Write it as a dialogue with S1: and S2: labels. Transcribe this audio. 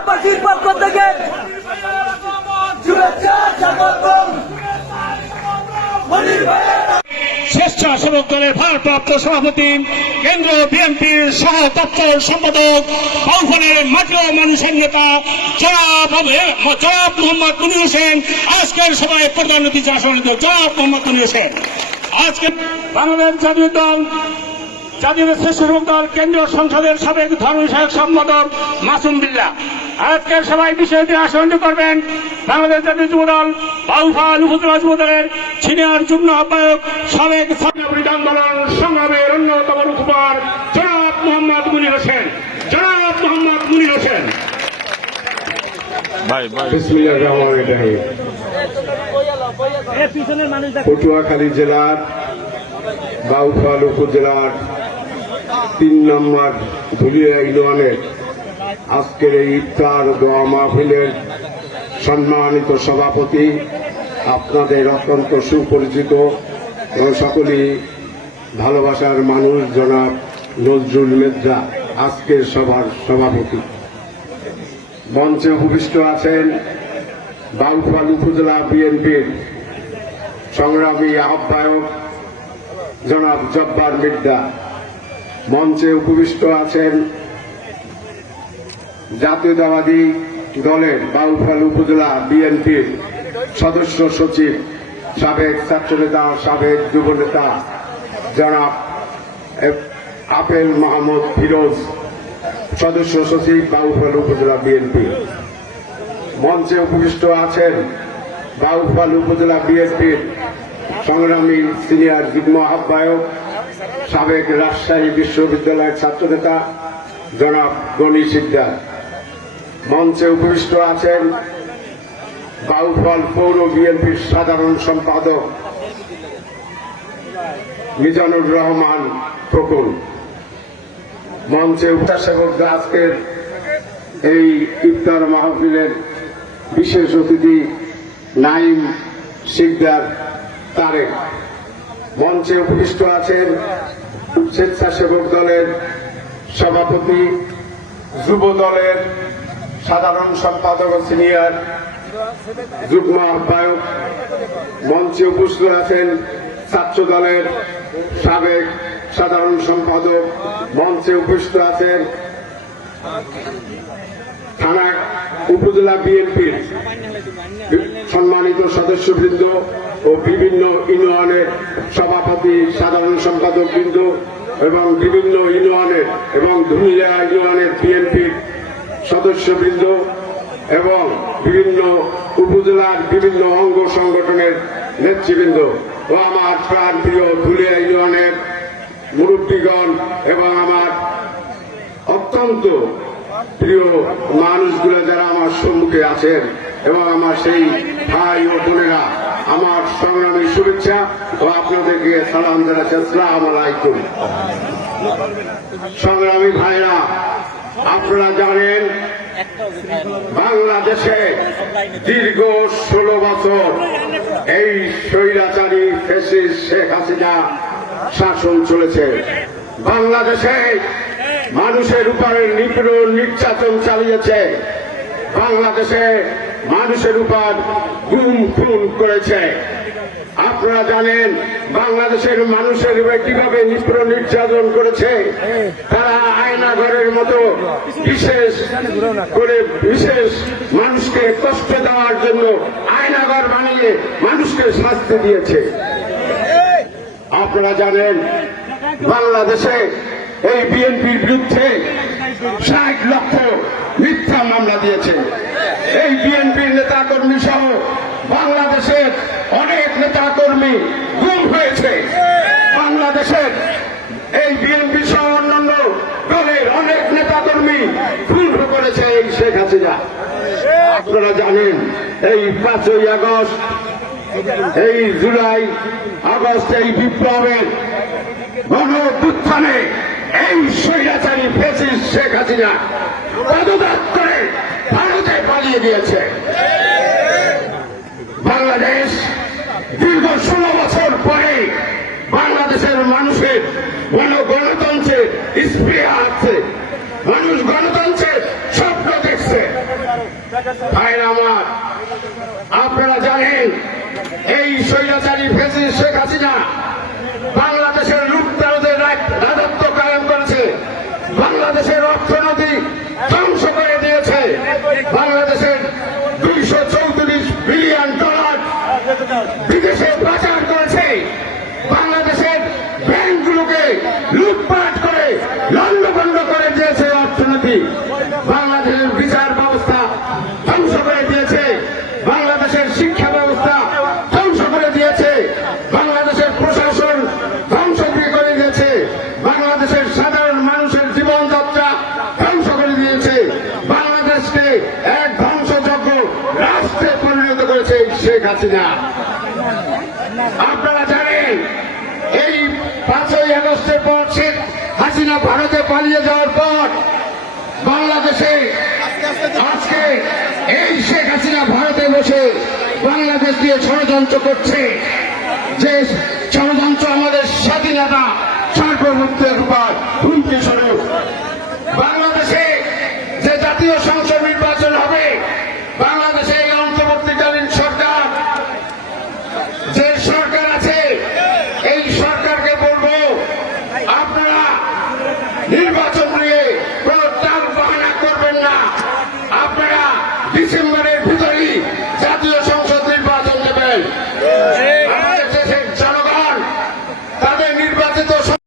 S1: এলাকাবাসীর পক্ষ থেকে
S2: স্বেচ্ছাসেবক দলের ভারপ্রাপ্ত সভাপতি কেন্দ্র বিএনপির সহ দপ্তর সম্পাদক বাউফলের মাত্র মানুষের নেতা, জনাব জনাব মোহাম্মদ মুনির হোসেন। আজকের সভায় প্রধান অতিথি আসন জনাব মোহাম্মদ মুনির হোসেন। আজকে বাংলাদেশ জাতীয় দল জাতীয় স্বেচ্ছাসেবক দল কেন্দ্রীয় সংসদের সাবেক ধর্ম বিষয়ক সম্পাদক মাসুম বিল্লাহ আজকের সভায় বিষয়টি আসন করবেন। বাংলাদেশ জাতীয় যুব দল বাউফাল উপজেলা যুব দলের সিনিয়র যুগ্ম আহ্বায়ক সাবেক আন্দোলন সংগ্রামের অন্যতম মুখপার জনাব মোহাম্মদ মুনির হোসেন। জনাব মোহাম্মদ মুনির হোসেন।
S3: বিসমিল্লাহ রহমান রহিম। পটুয়াখালী জেলার বাউফাল উপজেলার তিন নম্বর ধুলিয়া ইউনিয়নের আজকের এই ইফতার, দোয়া মাহফিলের সম্মানিত সভাপতি, আপনাদের অত্যন্ত সুপরিচিত এবং সকলেই ভালোবাসার মানুষ, জনাব নজরুল মেদ্রা আজকের সভার সভাপতি। মঞ্চে উপবিষ্ট আছেন বাউফাল উপজেলা বিএনপির সংগ্রামী আহ্বায়ক জনাব জব্বার মির্জা। মঞ্চে উপবিষ্ট আছেন জাতীয়তাবাদী দলের বাউফাল উপজেলা বিএনপির সদস্য সচিব, সাবেক ছাত্রনেতা সাবেক যুবনেতা জনাব আপেল মাহমুদ ফিরোজ, সদস্য সচিব, বাউফল উপজেলা বিএনপি। মঞ্চে উপবিষ্ট আছেন বাউফল উপজেলা বিএনপির সংগ্রামী সিনিয়র যুগ্ম আহ্বায়ক সাবেক রাজশাহী বিশ্ববিদ্যালয়ের ছাত্রনেতা জনাব গণি সিকদার। মঞ্চে উপবিষ্ট আছেন বাউফল পৌর বিএনপির সাধারণ সম্পাদক মিজানুর রহমান প্রকুল। মঞ্চে উত্তাসেবক আজকের এই ইফতার মাহফিলের বিশেষ অতিথি নাইম শিকদার তারেক। মঞ্চে উপবিষ্ট আছেন স্বেচ্ছাসেবক দলের সভাপতি, যুব দলের সাধারণ সম্পাদক সিনিয়র যুগ্ম আহ্বায়ক মঞ্চে উপস্থিত আছেন ছাত্র দলের সাবেক সাধারণ সম্পাদক। মঞ্চে উপস্থিত আছেন থানা উপজেলা বিএনপির সম্মানিত সদস্যবৃন্দ ও বিভিন্ন ইউনিয়নের সভাপতি, সাধারণ সম্পাদক বৃন্দ এবং বিভিন্ন ইউনিয়নের এবং ধুমিয়া ইউনিয়নের বিএনপির সদস্যবৃন্দ এবং বিভিন্ন উপজেলার বিভিন্ন অঙ্গ সংগঠনের নেতৃবৃন্দ ও আমার প্রাণ প্রিয় ধুলিয়া ইউনিয়নের মুরব্বীগণ এবং আমার অত্যন্ত প্রিয় মানুষগুলো যারা আমার সম্মুখে আছেন এবং আমার সেই ভাই ও বোনেরা, আমার সংগ্রামী শুভেচ্ছা ও আপনাদেরকে সালাম জানাচ্ছি। আসসালাম আলাইকুম। সংগ্রামী ভাইরা, আপনারা জানেন বাংলাদেশে দীর্ঘ ষোলো বছর এই স্বৈরাচারী ফেসিস শেখ হাসিনা শাসন চলেছে। বাংলাদেশে মানুষের উপরে নিপীড়ন, নির্যাতন চালিয়েছে। বাংলাদেশে মানুষের উপর গুম, খুন করেছে। আপনারা জানেন, বাংলাদেশের মানুষের কীভাবে নিপীড়ন, নির্যাতন করেছে? তারা আয়নাঘরের মতো বিশেষ করে বিশেষ মানুষকে কষ্ট দেওয়ার জন্য আয়নাঘর বানিয়ে মানুষকে শাস্তি দিয়েছে। আপনারা জানেন, বাংলাদেশে এই বিএনপির বিরুদ্ধে ষাট লক্ষ মিথ্যা মামলা দিয়েছে। এই বিএনপির নেতাকর্মী সহ বাংলাদেশের অনেক নেতাকর্মী গুম হয়েছে। বাংলাদেশের এই বিএনপি সহ অন্যান্য দলের অনেক নেতাকর্মী খুন করেছে এই শেখ হাসিনা। আপনারা জানেন, এই পাঁচই আগস্ট, এই জুলাই আগস্ট এই বিপ্লবের গণ এই স্বৈরাচারী ফেসিস শেখ হাসিনা পদত্যাগ করে ভারতে পালিয়ে গিয়েছে। বাংলাদেশ দীর্ঘ ষোলো বছর পরে বাংলাদেশের মানুষের গণ গণতন্ত্রের স্পৃহা আছে মানুষ গণতন্ত্রের স্বপ্ন দেখছে। ভাইরা আমার, আপনারা জানেন, এই স্বৈরাচারী ফেসি শেখ হাসিনা বাংলাদেশের লুপ্তারদের রাজত্ব কায়েম করেছে বাংলাদেশের অর্থনীতি ধ্বংস করে দিয়েছে বাংলাদেশের দুইশো চৌত্রিশ বিলিয়ন ডলার বিদেশে পাচার করেছে বাংলাদেশের ব্যাংকগুলোকে লুটপাট করে লন্ডভন্ড করে দিয়েছে অর্থনীতি বাংলাদেশের বিচার ব্যবস্থা ধ্বংস করে দিয়েছে বাংলাদেশের শিক্ষা ব্যবস্থা ধ্বংস করে দিয়েছে বাংলাদেশের প্রশাসন ধ্বংস করে দিয়েছে বাংলাদেশের সাধারণ মানুষের জীবনযাত্রা ধ্বংস করে দিয়েছে বাংলাদেশকে এক ধ্বংসযজ্ঞ পরিণত করেছে শেখ হাসিনা। আপনারা জানেন, এই পাঁচই আগস্টের পর শেখ হাসিনা ভারতে পালিয়ে যাওয়ার পর বাংলাদেশে আজকে এই শেখ হাসিনা ভারতে বসে বাংলাদেশ দিয়ে ষড়যন্ত্র করছে। যে ষড়যন্ত্র আমাদের স্বাধীনতা, সার্বভৌমত্বের উপর হুমকি স্বরূপ।